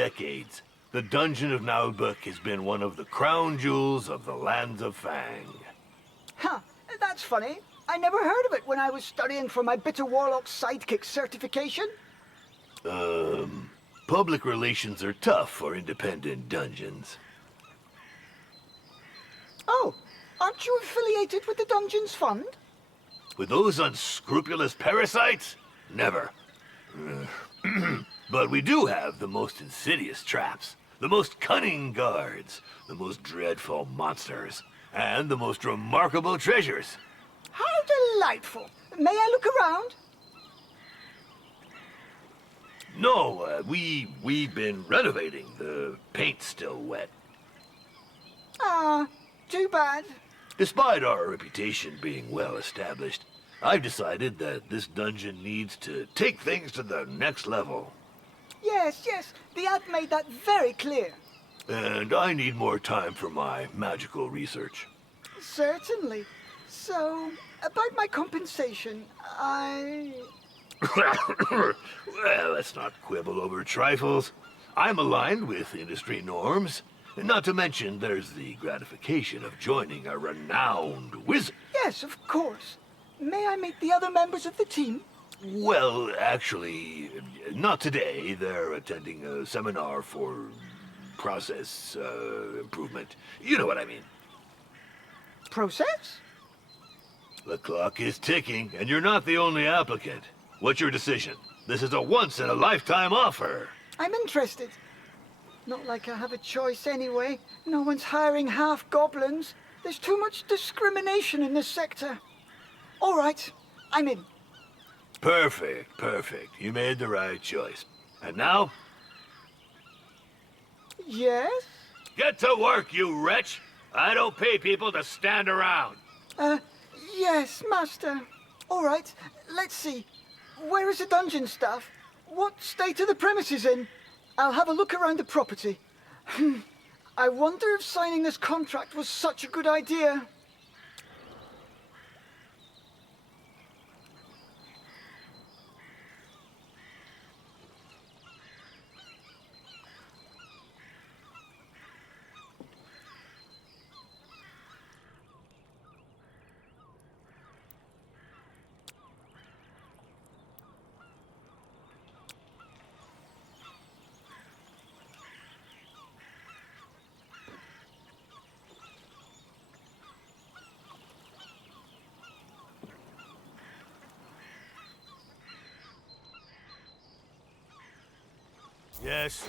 decades, the Dungeon of Naheulbeuk has been one of the crown jewels of the lands of Fang. Huh, that's funny. I never heard of it when I was studying for my Bitter Warlock Sidekick certification. Public relations are tough for independent dungeons. Oh, aren't you affiliated with the Dungeons Fund? With those unscrupulous parasites? Never. But we do have the most insidious traps, the most cunning guards, the most dreadful monsters, and the most remarkable treasures. How delightful. May I look around? No, we've been renovating. The paint's still wet. Ah, too bad. Despite our reputation being well established, I've decided that this dungeon needs to take things to the next level. Yes, the ad made that very clear. And I need more time for my magical research. Certainly. So, about my compensation, Well, let's not quibble over trifles. I'm aligned with industry norms. Not to mention, there's the gratification of joining a renowned wizard. Yes, of course. May I meet the other members of the team? Well, actually, not today. They're attending a seminar for process improvement. You know what I mean. Process? The clock is ticking, and you're not the only applicant. What's your decision? This is a once-in-a-lifetime offer. I'm interested. Not like I have a choice anyway. No one's hiring half-goblins. There's too much discrimination in this sector. All right, I'm in. Perfect. You made the right choice. And now? Yes? Get to work, you wretch! I don't pay people to stand around. Yes, Master. All right, let's see. Where is the dungeon staff? What state are the premises in? I'll have a look around the property. I wonder if signing this contract was such a good idea. Yes.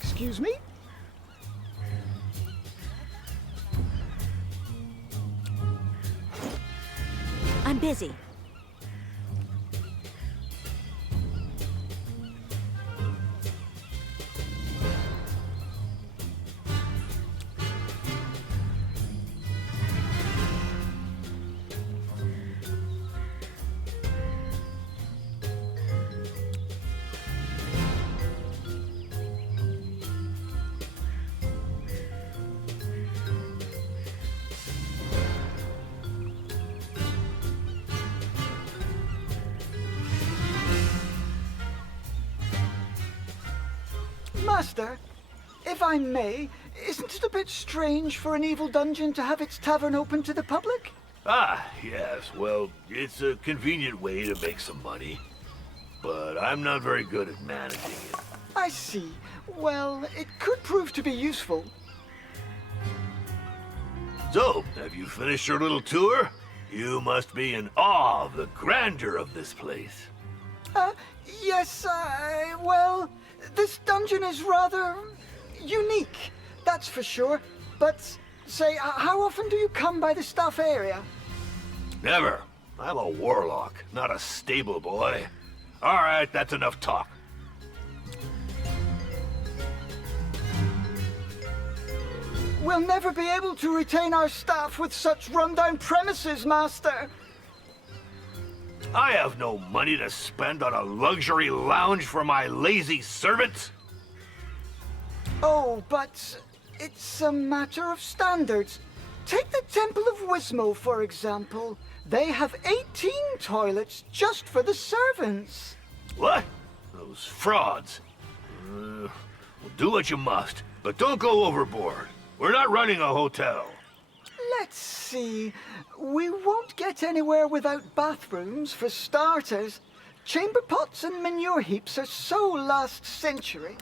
Excuse me? I'm busy. Master, if I may, isn't it a bit strange for an evil dungeon to have its tavern open to the public? Ah, yes. Well, it's a convenient way to make some money. But I'm not very good at managing it. I see. Well, it could prove to be useful. So, have you finished your little tour? You must be in awe of the grandeur of this place. Yes, well, this dungeon is rather unique, that's for sure. But, say, how often do you come by the staff area? Never. I'm a warlock, not a stable boy. All right, that's enough talk. We'll never be able to retain our staff with such rundown premises, Master. I have no money to spend on a luxury lounge for my lazy servants. Oh, but it's a matter of standards. Take the Temple of Wismo, for example. They have 18 toilets just for the servants. What? Those frauds. Well, do what you must, but don't go overboard. We're not running a hotel. Let's see. We won't get anywhere without bathrooms, for starters. Chamber pots and manure heaps are so last century.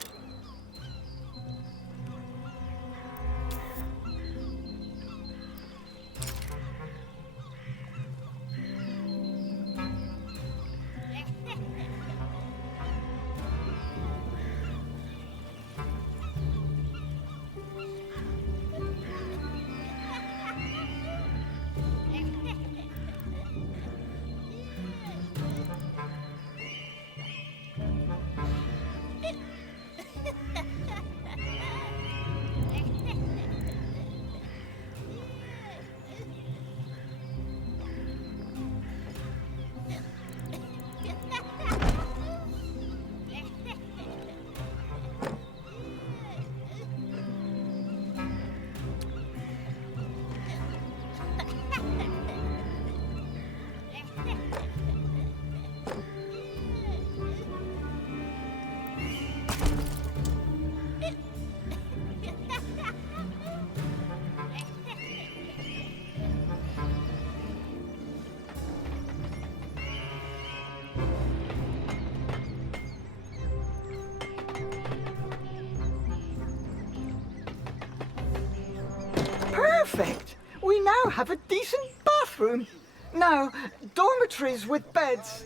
Perfect! We now have a decent bathroom. Now, dormitories with beds.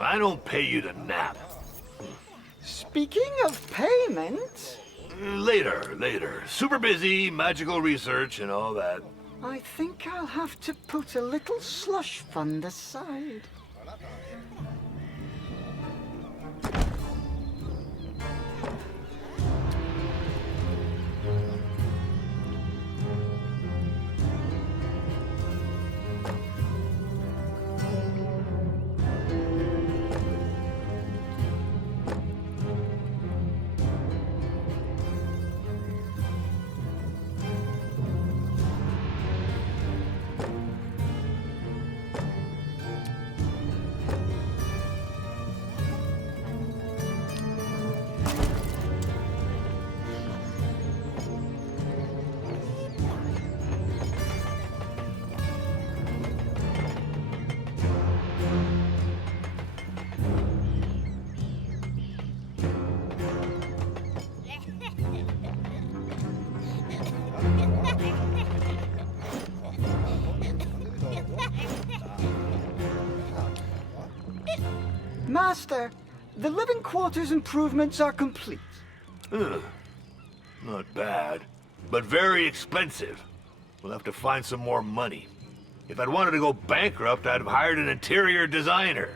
I don't pay you to nap. Speaking of payment, Later. Super busy, magical research and all that. I think I'll have to put a little slush fund aside. Master, the living quarters improvements are complete. Not bad, but very expensive. We'll have to find some more money. If I'd wanted to go bankrupt, I'd have hired an interior designer.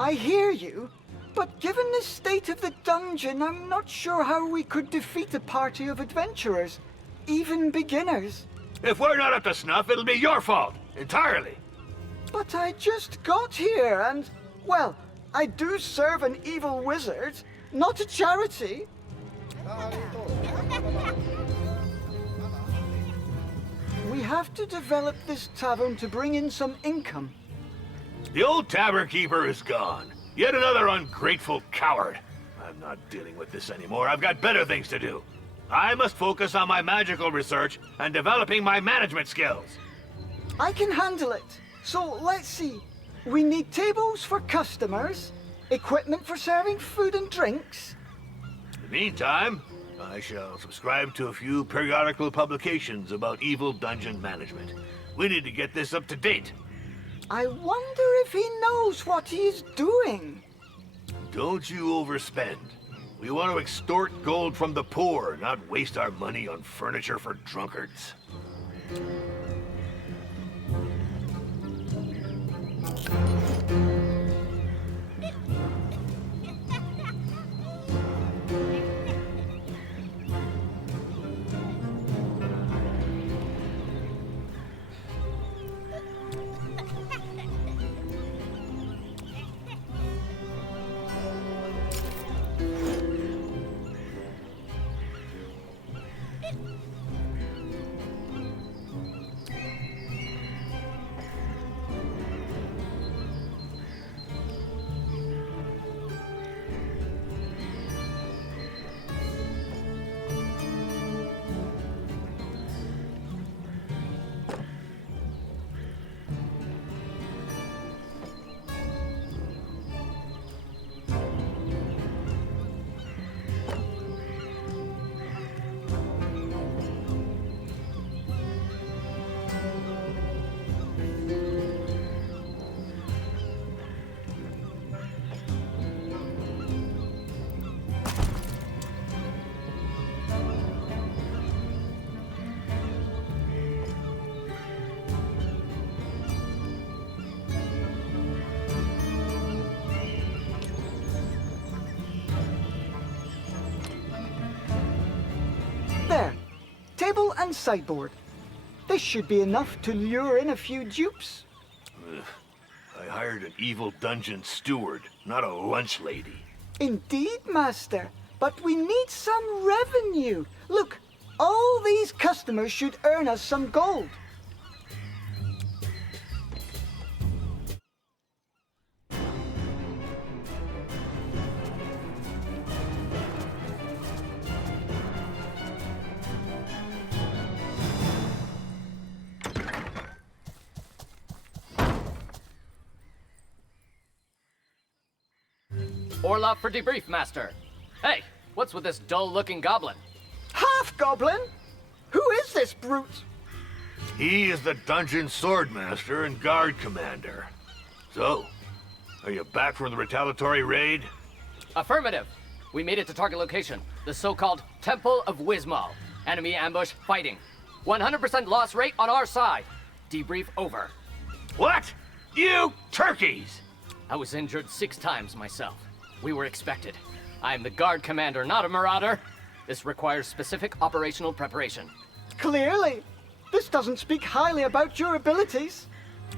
I hear you, but given the state of the dungeon, I'm not sure how we could defeat a party of adventurers, even beginners. If we're not up to snuff, it'll be your fault, entirely. But I just got here and, well, I do serve an evil wizard, not a charity. We have to develop this tavern to bring in some income. The old tavern keeper is gone. Yet another ungrateful coward. I'm not dealing with this anymore. I've got better things to do. I must focus on my magical research and developing my management skills. I can handle it. So let's see. We need tables for customers, equipment for serving food and drinks. In the meantime, I shall subscribe to a few periodical publications about evil dungeon management. We need to get this up to date. I wonder if he knows what he is doing. Don't you overspend. We want to extort gold from the poor, not waste our money on furniture for drunkards. table and sideboard. This should be enough to lure in a few dupes. I hired an evil dungeon steward, not a lunch lady. Indeed, Master. But we need some revenue. Look, all these customers should earn us some gold. Orloff for debrief, Master. Hey, what's with this dull-looking goblin? Half-goblin? Who is this brute? He is the dungeon swordmaster and guard commander. So, are you back from the retaliatory raid? Affirmative. We made it to target location, the so-called Temple of Wismal. Enemy ambush fighting. 100% loss rate on our side. Debrief over. What? You turkeys! I was injured 6 times myself. We were expected. I am the guard commander, not a marauder. This requires specific operational preparation. Clearly. This doesn't speak highly about your abilities.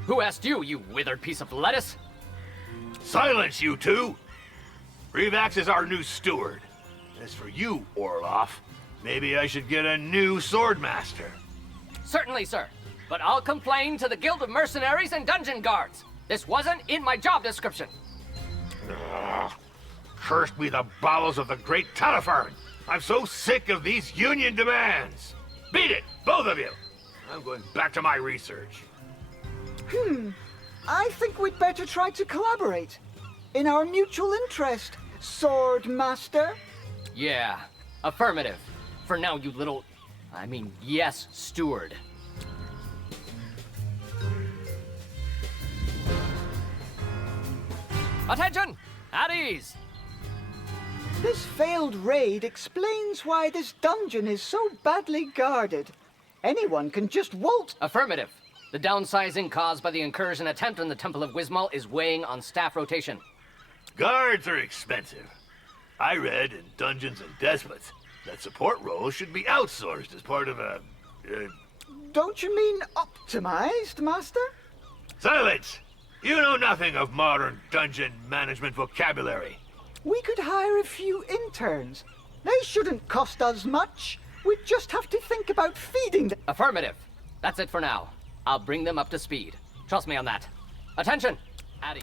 Who asked you, you withered piece of lettuce? Silence, you two! Revax is our new steward. As for you, Orloff, maybe I should get a new swordmaster. Certainly, sir. But I'll complain to the Guild of Mercenaries and Dungeon Guards. This wasn't in my job description. Ugh. Cursed be the bowels of the great Talifern! I'm so sick of these union demands! Beat it, both of you! I'm going back to my research. I think we'd better try to collaborate. In our mutual interest, Sword Master. Yeah, affirmative. For now, you little... yes, steward. Attention! At ease! This failed raid explains why this dungeon is so badly guarded. Anyone can just waltz. Affirmative. The downsizing caused by the incursion attempt on the Temple of Wismal is weighing on staff rotation. Guards are expensive. I read in Dungeons and Despots that support roles should be outsourced as part of a... Don't you mean optimized, Master? Silence! You know nothing of modern dungeon management vocabulary. We could hire a few interns. They shouldn't cost us much. We'd just have to think about feeding them. Affirmative. That's it for now. I'll bring them up to speed. Trust me on that. Attention! Addy.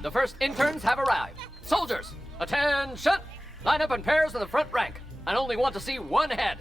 The first interns have arrived. Soldiers, attention! Line up in pairs in the front rank. I only want to see one head.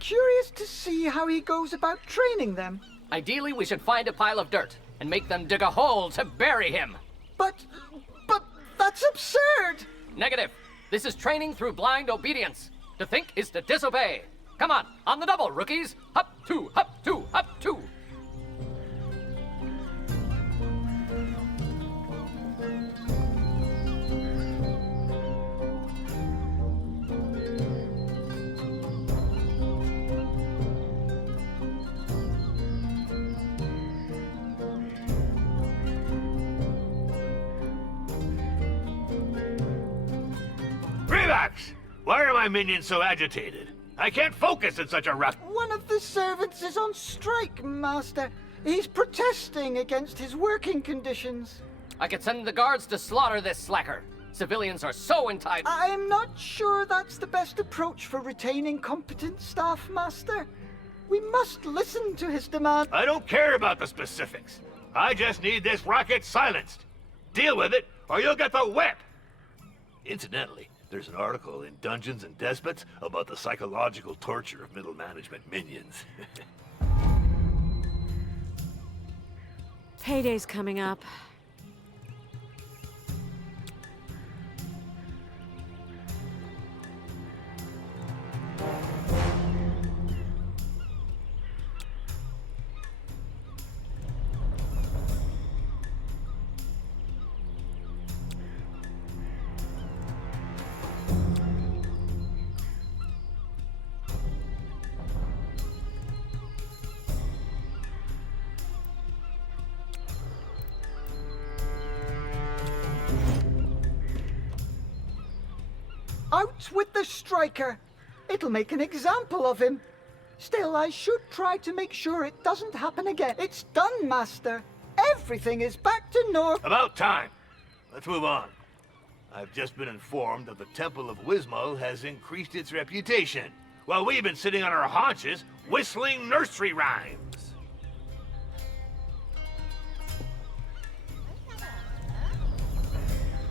Curious to see how he goes about training them. Ideally, we should find a pile of dirt and make them dig a hole to bury him. But that's absurd! Negative. This is training through blind obedience. To think is to disobey. Come on the double, rookies. Hop, two, hop, two, hop, two. Relax! Why are my minions so agitated? I can't focus in such a rush. One of the servants is on strike, Master. He's protesting against his working conditions. I could send the guards to slaughter this slacker. Civilians are so entitled. I'm not sure that's the best approach for retaining competent staff, Master. We must listen to his demand. I don't care about the specifics. I just need this rocket silenced. Deal with it, or you'll get the whip! Incidentally, there's an article in Dungeons and Despots about the psychological torture of middle management minions. Payday's coming up. Out with the striker! It'll make an example of him. Still, I should try to make sure it doesn't happen again. It's done, Master. Everything is back to normal. About time. Let's move on. I've just been informed that the Temple of Wismal has increased its reputation, while we've been sitting on our haunches whistling nursery rhymes.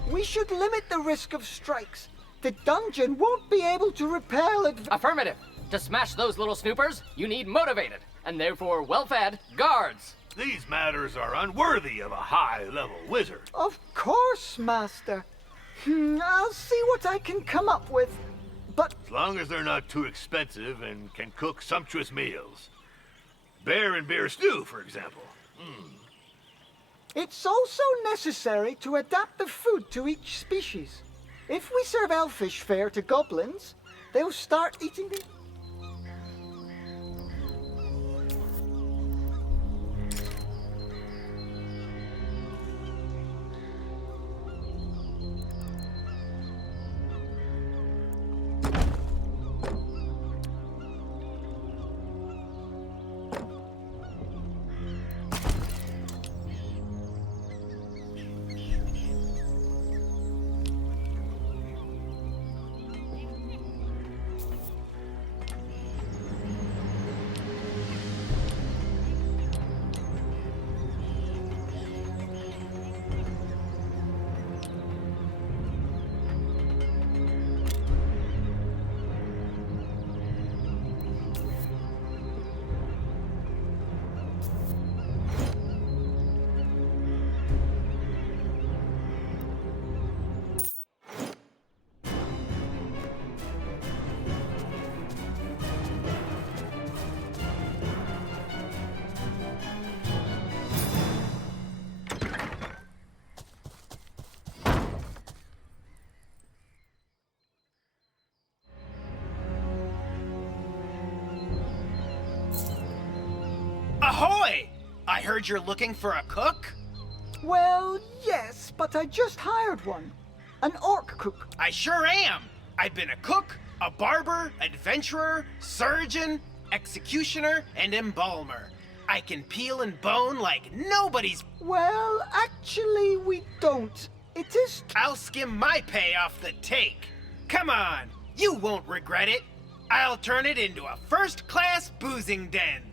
We should limit the risk of strikes. The dungeon won't be able to repel Affirmative. To smash those little snoopers, you need motivated, and therefore well-fed, guards. These matters are unworthy of a high-level wizard. Of course, Master. I'll see what I can come up with. But As long as they're not too expensive and can cook sumptuous meals. Bear and beer stew, for example. it's also necessary to adapt the food to each species. If we serve elfish fare to goblins, they'll start eating the... Ahoy! I heard you're looking for a cook? Well, yes, but I just hired one. An orc cook. I sure am! I've been a cook, a barber, adventurer, surgeon, executioner, and embalmer. I can peel and bone like nobody's. Well, actually, we don't. It is... I'll skim my pay off the take. Come on, you won't regret it. I'll turn it into a first-class boozing den.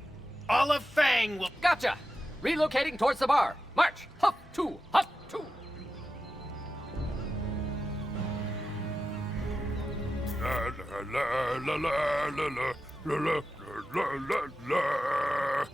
All of Fang will... Gotcha. Relocating towards the bar. March. Hup, two, hup, two. La la la la la la la la la la la.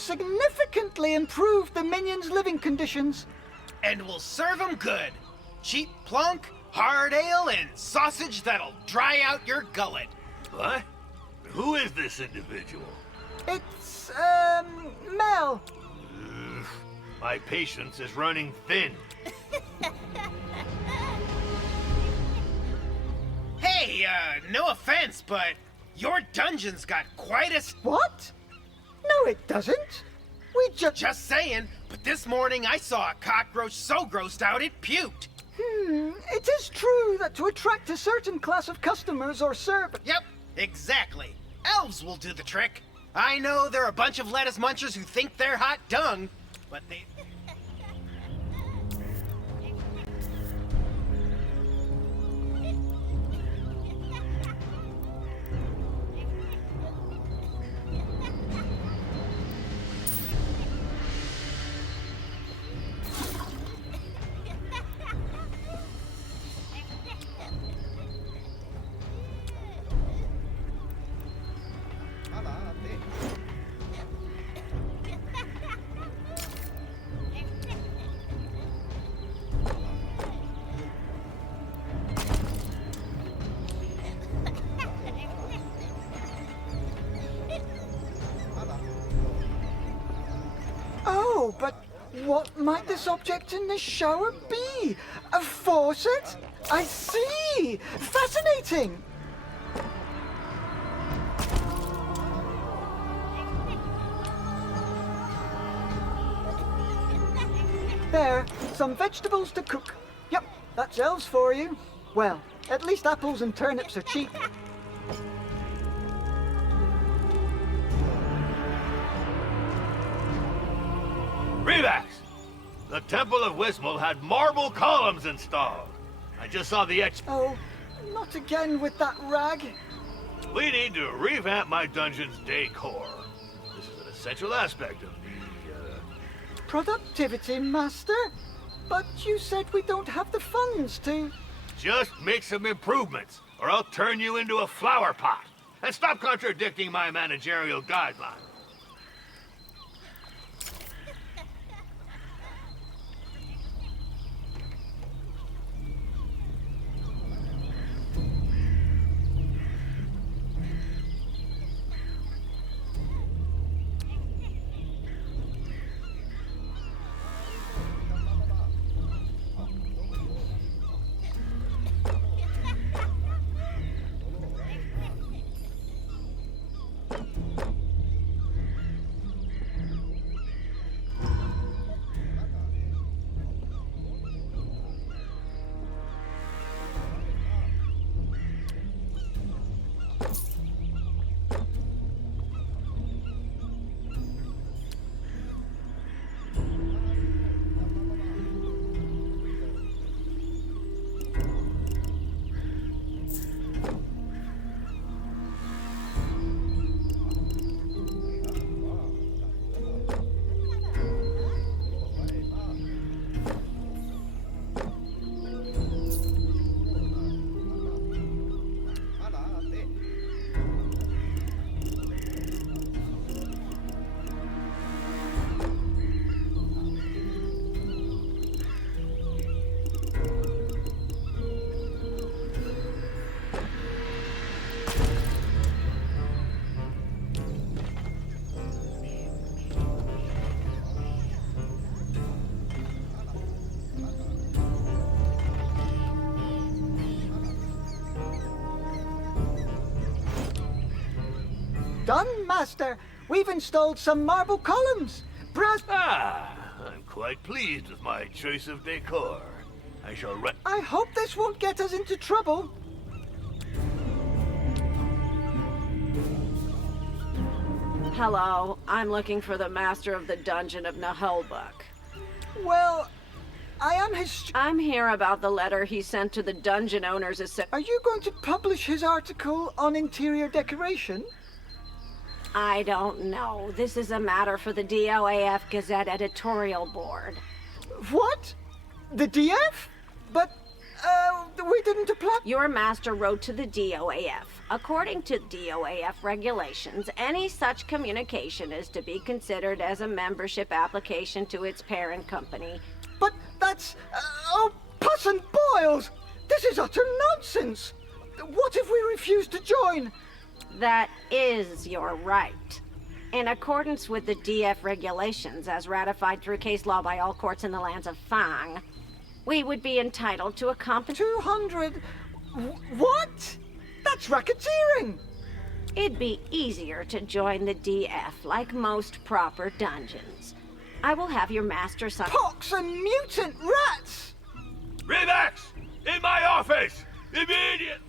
significantly improve the minions' living conditions. And we'll serve them good. Cheap plunk, hard ale, and sausage that'll dry out your gullet. What? Who is this individual? It's, Mel. Ugh, my patience is running thin. Hey, no offense, but your dungeon's got quite a... What? No, it doesn't. We Just saying, but this morning I saw a cockroach so grossed out it puked. It is true that to attract a certain class of customers or servants... Yep, exactly. Elves will do the trick. I know they're a bunch of lettuce munchers who think they're hot dung, but they... Oh, but what might this object in this shower be? A faucet? I see! Fascinating! There, some vegetables to cook. Yep, that's elves for you. Well, at least apples and turnips are cheap. Revax! The Temple of Wismal had marble columns installed. I just saw the Oh, not again with that rag. We need to revamp my dungeon's decor. This is an essential aspect of the, Productivity, Master? But you said we don't have the funds to... Just make some improvements, or I'll turn you into a flower pot. And stop contradicting my managerial guidelines. Done, Master. We've installed some marble columns. I'm quite pleased with my choice of decor. I shall I hope this won't get us into trouble. Hello, I'm looking for the master of the Dungeon of Naheulbeuk. Well, I am his... I'm here about the letter he sent to the dungeon owners. Are you going to publish his article on interior decoration? I don't know. This is a matter for the DOAF Gazette editorial board. What? The DF? But We didn't apply. Your master wrote to the DOAF. According to DOAF regulations, any such communication is to be considered as a membership application to its parent company. But that's... oh, pus and boils! This is utter nonsense! What if we refuse to join? That is your right. In accordance with the DF regulations, as ratified through case law by all courts in the lands of Fang, we would be entitled to a 200... What? That's racketeering! It'd be easier to join the DF like most proper dungeons. I will have your master sign... Pox and mutant rats! Relax! In my office! Immediate!